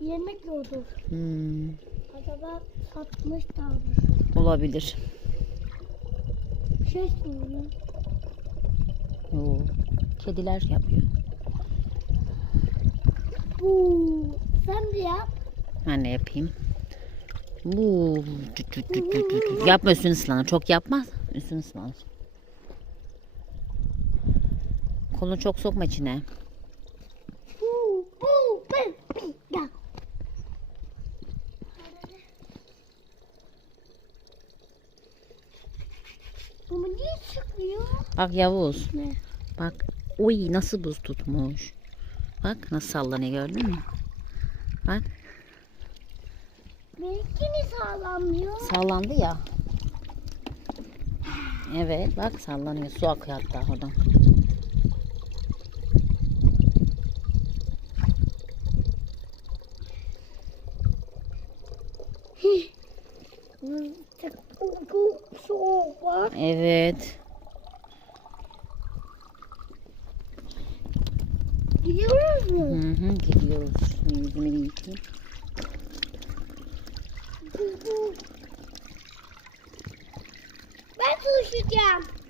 yemek yiyordur. Hmm, Acaba satmış da olabilir. Şey söylüyor. Oo, kediler yapıyor. Bu. Sen de yap. Ben de yapayım. Bu yapma üstünü ıslanır. Çok yapma. Üstünü ıslanır. Kolunu çok sokma içine. Bu. Bu. Ben. Ya. Ama niye çıkmıyor? Bak Yavuz. Ne? Bak. Uy nasıl buz tutmuş. Bak nasıl sallanıyor gördün mü? Bak Benimki mi sağlamıyor? sallandı ya. Evet bak sallanıyor. Su akıyor hatta oradan. Var. Evet. Gidiyoruz mu? Hı hı, gidiyoruz. Yüzümü bir yıkayayım. Ben çalışacağım.